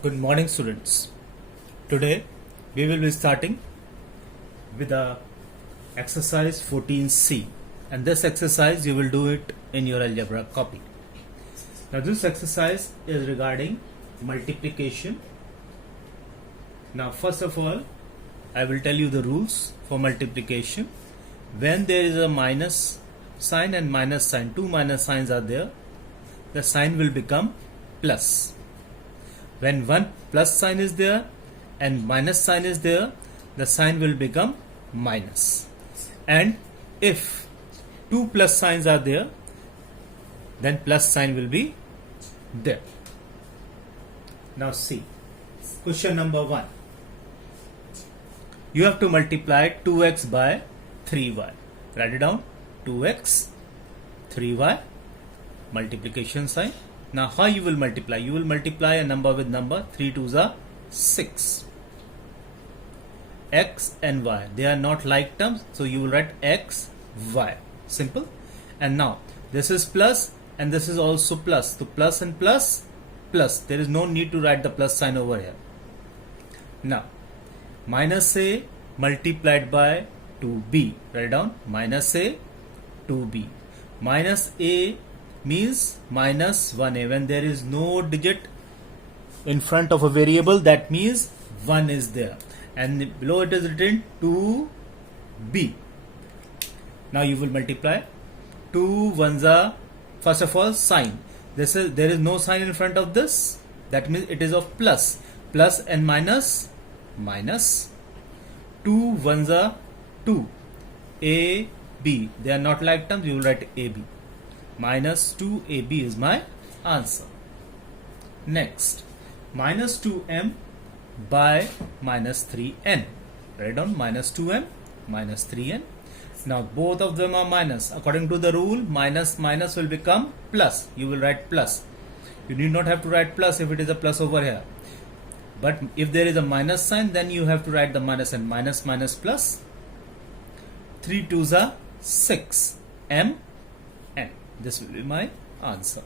Good morning, students. Today we will be starting with the exercise 14C, and this exercise you will do it in your algebra copy. Now this exercise is regarding multiplication. Now first of all, I will tell you the rules for multiplication. When there is a minus sign and minus sign, two minus signs are there, the sign will become plus. When one plus sign is there and minus sign is there, the sign will become minus. And if two plus signs are there, then plus sign will be there. Now see, question number 1. You have to multiply 2x by 3y. Write it down. 2x, 3y, multiplication sign. Now how you will multiply? You will multiply a number with number. 3 2s are 6. X and y, they are not like terms, so you will write x, y. Simple. And now this is plus and this is also plus. So plus and plus, plus. There is no need to write the plus sign over here. Now minus a multiplied by 2b. Write down minus a 2b. Minus a means minus 1a. When there is no digit in front of a variable, that means 1 is there, and below it is written 2b. Now you will multiply 2 ones are, first of all, sign. There is no sign in front of this, that means it is of plus. Plus and minus, minus. 2 ones are 2. A, B, they are not like terms, you will write AB. Minus 2AB is my answer. Next, minus 2m by minus 3n. Write down minus 2m minus 3n. Now both of them are minus. According to the rule, minus minus will become plus. You will write plus. You need not have to write plus if it is a plus over here. But if there is a minus sign, then you have to write the minus, and minus minus plus. 3 2s are 6. M n. This will be my answer.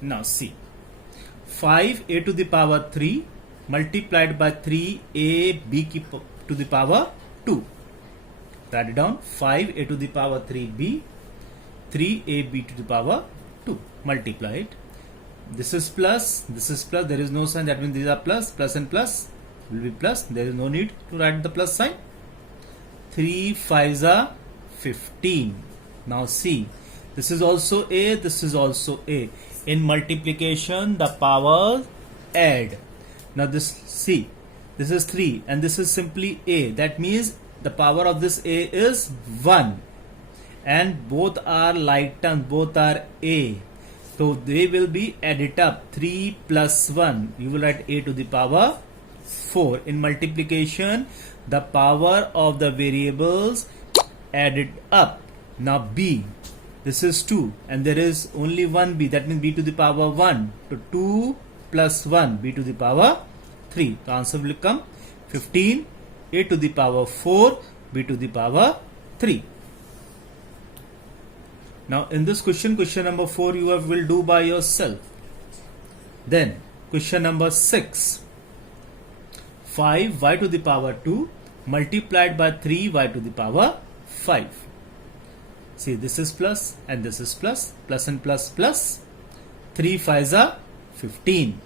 Now see, 5a to the power 3 multiplied by 3ab to the power 2. Write it down. 5a to the power 3b, 3ab to the power 2. Multiply it. This is plus, this is plus. There is no sign, that means these are plus. Plus and plus will be plus. There is no need to write the plus sign. 3 5s are 15. Now see, this is also a, this is also a. In multiplication, the powers add. Now this, see, this is 3 and this is simply a. That means the power of this a is 1. And both are like terms, both are a. So they will be added up. 3 plus 1, you will write a to the power 4. In multiplication, the power of the variables added up. Now b, this is 2 and there is only one b, that means b to the power 1. So 2 plus 1, b to the power 3. The answer will come 15, a to the power 4, b to the power 3. Now in this question number 4, you will do by yourself. Then question number 6, 5y to the power 2 multiplied by 3y to the power 5. See, this is plus and this is plus. Plus and plus plus. 3 5s are 15.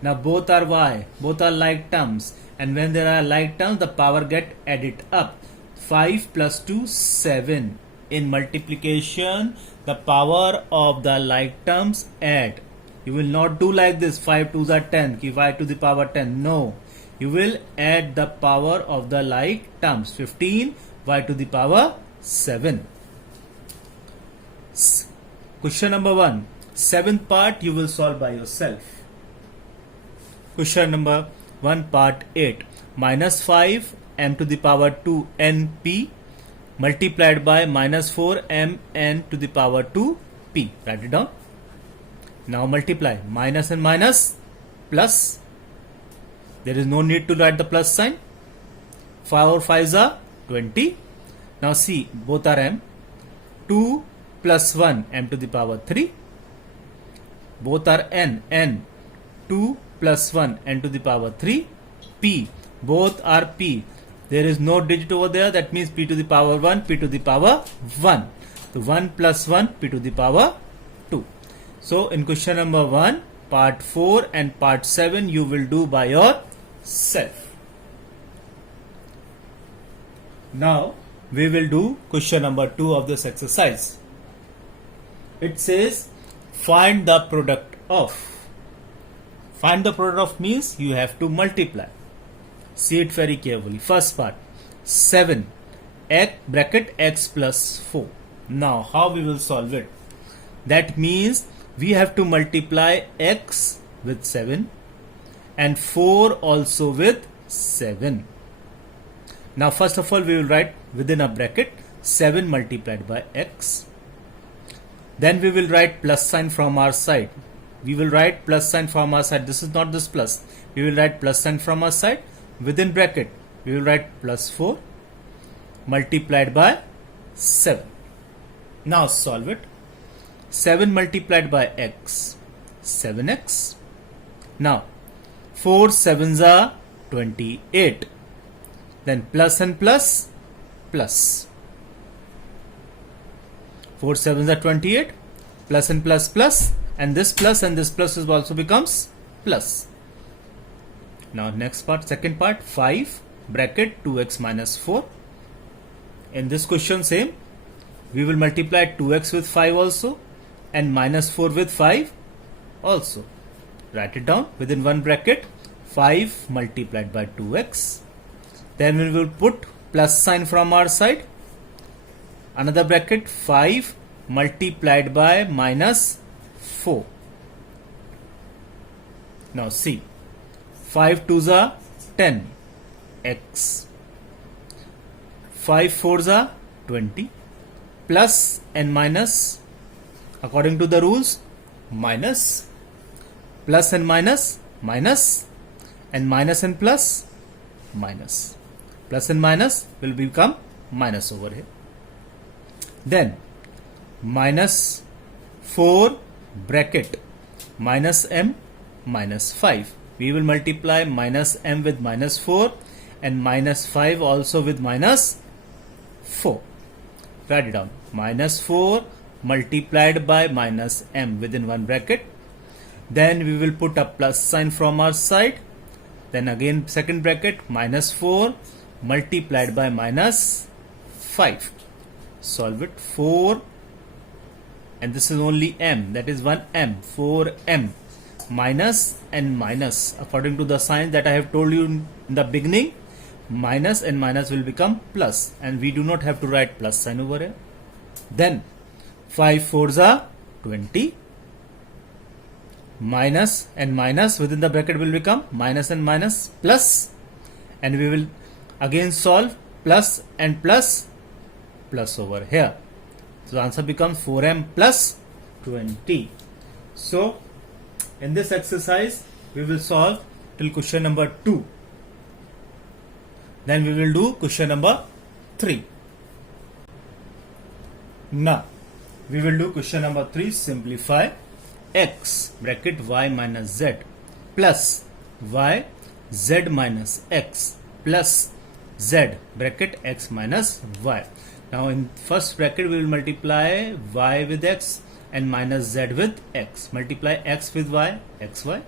Now both are y, both are like terms, and when there are like terms, the power get added up. 5 plus 2, 7. In multiplication, the power of the like terms add. You will not do like this, 5 2s are 10, give y to the power 10. No, you will add the power of the like terms. 15, y to the power 7. Question number 1, 7th part you will solve by yourself. Question number 1, part 8, minus 5 m to the power 2 np multiplied by minus 4 m n to the power 2 p. Write it down. Now multiply. Minus and minus, plus. There is no need to write the plus sign. 5 5s are 20. Now see, both are m. 2 plus 1 m to the power 3. Both are n. 2 plus 1 n to the power 3 p. Both are p. There is no digit over there. That means p to the power 1, p to the power 1. So 1 plus 1, p to the power 2. So in question number 1, part 4 and part 7 you will do by yourself. Now we will do question number 2 of this exercise. It says find the product of. Find the product of means you have to multiply. See it very carefully. First part, 7 x bracket x plus 4. Now how we will solve it? That means we have to multiply x with 7 and 4 also with 7. Now first of all we will write within a bracket 7 multiplied by x. Then we will write plus sign from our side. We will write plus sign from our side. This is not this plus. We will write plus sign from our side. Within bracket we will write plus 4 multiplied by 7. Now solve it. 7 multiplied by x, 7x. Now 4 7s are 28. Then plus and plus, plus. 4 7s are 28, plus and plus plus, and this plus is also becomes plus. Now next part, second part, 5 bracket 2x minus 4. In this question same, we will multiply 2x with 5 also and minus 4 with 5 also. Write it down within one bracket, 5 multiplied by 2x. Then we will put plus sign from our side. Another bracket, 5 multiplied by minus 4. Now see, 5 2s are 10 x. 5 4s are 20. Plus and minus, according to the rules, minus. Plus and minus, minus. And minus and plus, minus. Plus and minus will become minus over here. Then minus 4 bracket minus m minus 5. We will multiply minus m with minus 4 and minus 5 also with minus 4. Write it down. Minus 4 multiplied by minus m within one bracket. Then we will put a plus sign from our side. Then again second bracket, minus 4 multiplied by minus 5. Solve it. 4 and this is only m, that is 1m, 4m minus and minus, according to the sign that I have told you in the beginning, minus and minus will become plus, and we do not have to write plus sign over here. Then 5 4s are 20. Minus and minus within the bracket will become minus and minus plus, and we will again solve plus and plus over here. So the answer becomes 4m plus 20. So in this exercise we will solve till question number 2. Then we will do question number 3. Now we will do question number 3. Simplify x bracket y minus z plus y z minus x plus z bracket x minus y. Now in first bracket we will multiply y with x and minus z with x. Multiply x with y, xy,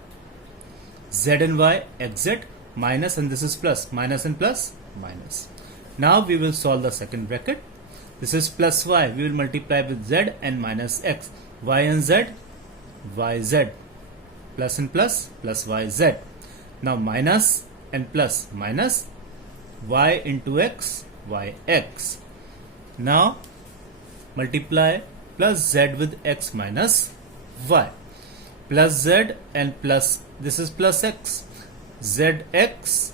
z and y, xz, minus, and this is plus, minus and plus, minus. Now we will solve the second bracket. This is plus y. We will multiply with z and minus x. Y and z, yz, plus and plus, plus yz. Now minus and plus, minus, y into x, yx. Now multiply plus z with x minus y. Plus z and plus, this is plus x, zx,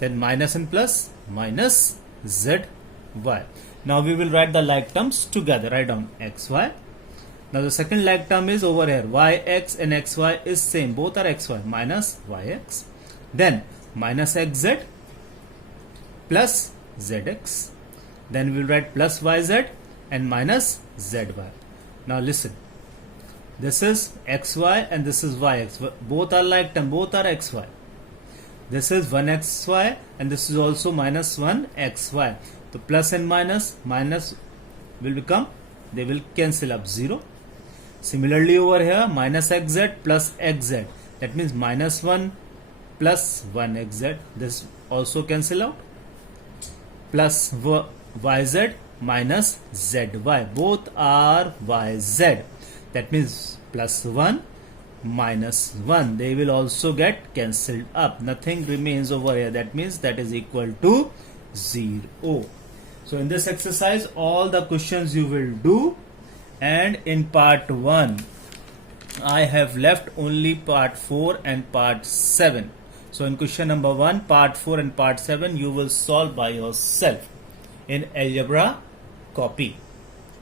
then minus and plus, minus zy. Now we will write the like terms together. Write down xy. Now the second like term is over here. Yx and xy is same. Both are xy. Minus yx. Then minus xz plus zx. Then we will write plus yz and minus zy. Now listen. This is xy and this is yx. Both are like term, both are xy. This is 1xy and this is also minus 1xy. So plus and minus will become, they will cancel up 0. Similarly over here, minus xz plus xz. That means minus 1 plus 1xz. This also cancel out. Plus yz minus zy. Both are yz. That means plus 1 minus 1. They will also get cancelled up. Nothing remains over here. That means that is equal to 0. So in this exercise, all the questions you will do. And in part 1, I have left only part 4 and part 7. So in question number 1, part 4 and part 7, you will solve by yourself in algebra copy.